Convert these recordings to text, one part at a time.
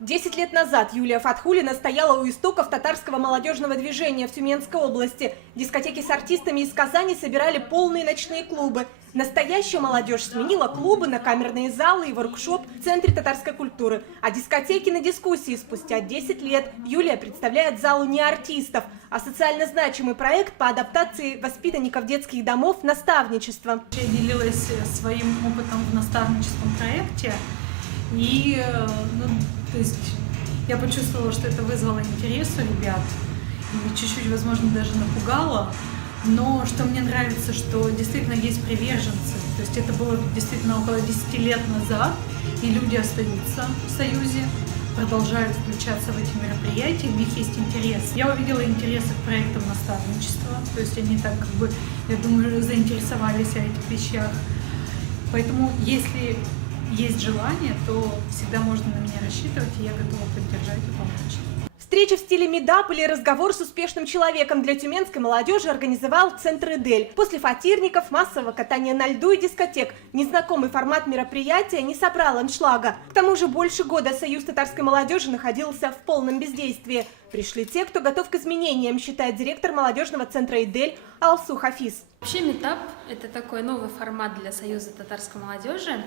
10 лет назад Юлия Фатхулина стояла у истоков татарского молодежного движения в Тюменской области. Дискотеки с артистами из Казани собирали полные ночные клубы. Настоящая молодежь сменила клубы на камерные залы и воркшоп в Центре татарской культуры. А дискотеки на дискуссии спустя 10 лет Юлия представляет залу не артистов, а социально значимый проект по адаптации воспитанников детских домов в наставничество. Я делилась своим опытом в наставническом проекте. И то есть я почувствовала, что это вызвало интерес у ребят и чуть-чуть, возможно, даже напугало. Но что мне нравится, что действительно есть приверженцы. То есть это было действительно около 10 лет назад, и люди остаются в Союзе, продолжают включаться в эти мероприятия, у них есть интерес. Я увидела интересы к проектам наставничества, то есть они так, я думаю, заинтересовались о этих вещах. Поэтому если есть желание, то всегда можно на меня рассчитывать, и я готова поддержать и помочь. Встреча в стиле мидап или разговор с успешным человеком для тюменской молодежи организовал Центр «Эдель». После фатирников, массового катания на льду и дискотек незнакомый формат мероприятия не собрал аншлага. К тому же больше года Союз татарской молодежи находился в полном бездействии. Пришли те, кто готов к изменениям, считает директор молодежного центра «Эдель» Алсу Хафиз. Вообще митап – это такой новый формат для Союза татарской молодежи.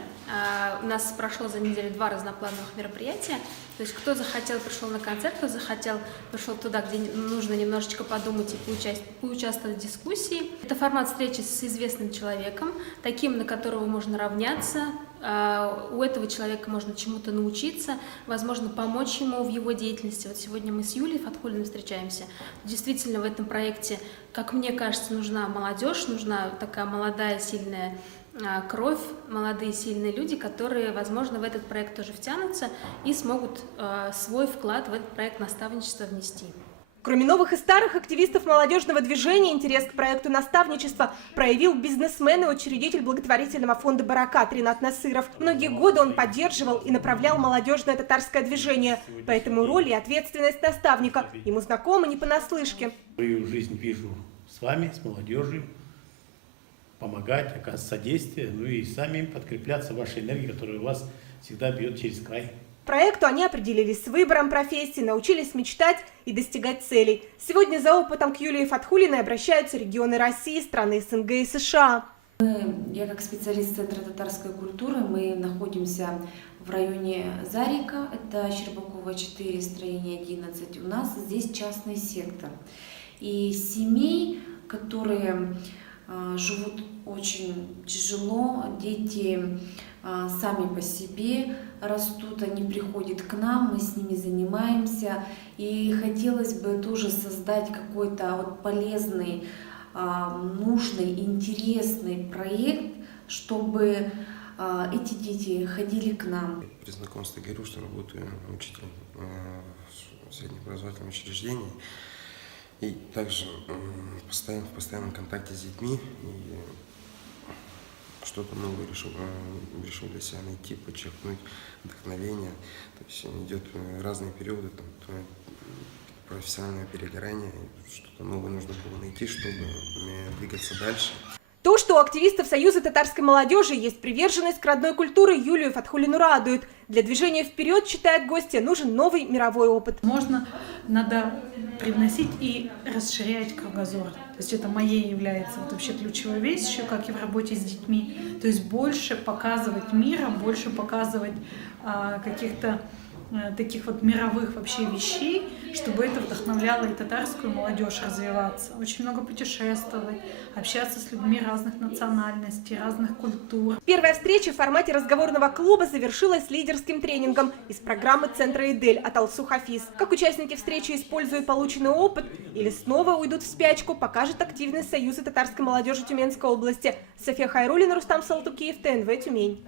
У нас прошло за неделю 2 разноплановых мероприятия. То есть кто захотел, пришел на концерт, кто захотел, пришел туда, где нужно немножечко подумать и поучаствовать в дискуссии. Это формат встречи с известным человеком, таким, на которого можно равняться. У этого человека можно чему-то научиться, возможно, помочь ему в его деятельности. Вот сегодня мы с Юлией Фатхулиной встречаемся. Действительно, в этом проекте, как мне кажется, нужна молодежь, нужна такая молодая, сильная кровь, молодые, сильные люди, которые, возможно, в этот проект тоже втянутся и смогут свой вклад в этот проект наставничества внести. Кроме новых и старых активистов молодежного движения, интерес к проекту наставничества проявил бизнесмен и учредитель благотворительного фонда «Баракат» Ринат Насыров. Многие годы он поддерживал и направлял молодежное татарское движение. Поэтому роль и ответственность наставника ему знакомы не понаслышке. Свою жизнь вижу с вами, с молодежью, помогать, оказывать содействие, ну и сами подкрепляться вашей энергией, которая у вас всегда бьет через край. К проекту они определились с выбором профессии, научились мечтать и достигать целей. Сегодня за опытом к Юлии Фатхулиной обращаются регионы России, страны СНГ и США. Я как специалист Центра татарской культуры, мы находимся в районе Зарика, это Щербакова 4, строение 11. У нас здесь частный сектор. И семей, которые живут очень тяжело, дети сами по себе растут, они приходят к нам, мы с ними занимаемся. И хотелось бы тоже создать какой-то полезный, нужный, интересный проект, чтобы эти дети ходили к нам. При знакомстве говорю, что работаю учителем в среднеобразовательном учреждении. И также в постоянном контакте с детьми. И что-то новое решил для себя найти, подчеркнуть вдохновение. То есть идет разные периоды профессионального перегорания. Что-то новое нужно было найти, чтобы двигаться дальше. То, что у активистов Союза татарской молодежи есть приверженность к родной культуре, Юлию Фатхулину радует. Для движения вперед, считает гостья, нужен новый мировой опыт. Надо привносить и расширять кругозор. То есть это моей является вообще ключевой вещью, как и в работе с детьми. То есть больше показывать мира, больше показывать каких-то таких мировых вообще вещей, чтобы это вдохновляло и татарскую молодежь развиваться. Очень много путешествовать, общаться с людьми разных национальностей, разных культур. Первая встреча в формате разговорного клуба завершилась лидерским тренингом из программы Центра «Эдель» от Алсу Хафиз. Как участники встречи используют полученный опыт или снова уйдут в спячку, покажет активность Союза татарской молодежи Тюменской области. София Хайруллина, Рустам Салтукиев, ТНВ Тюмень.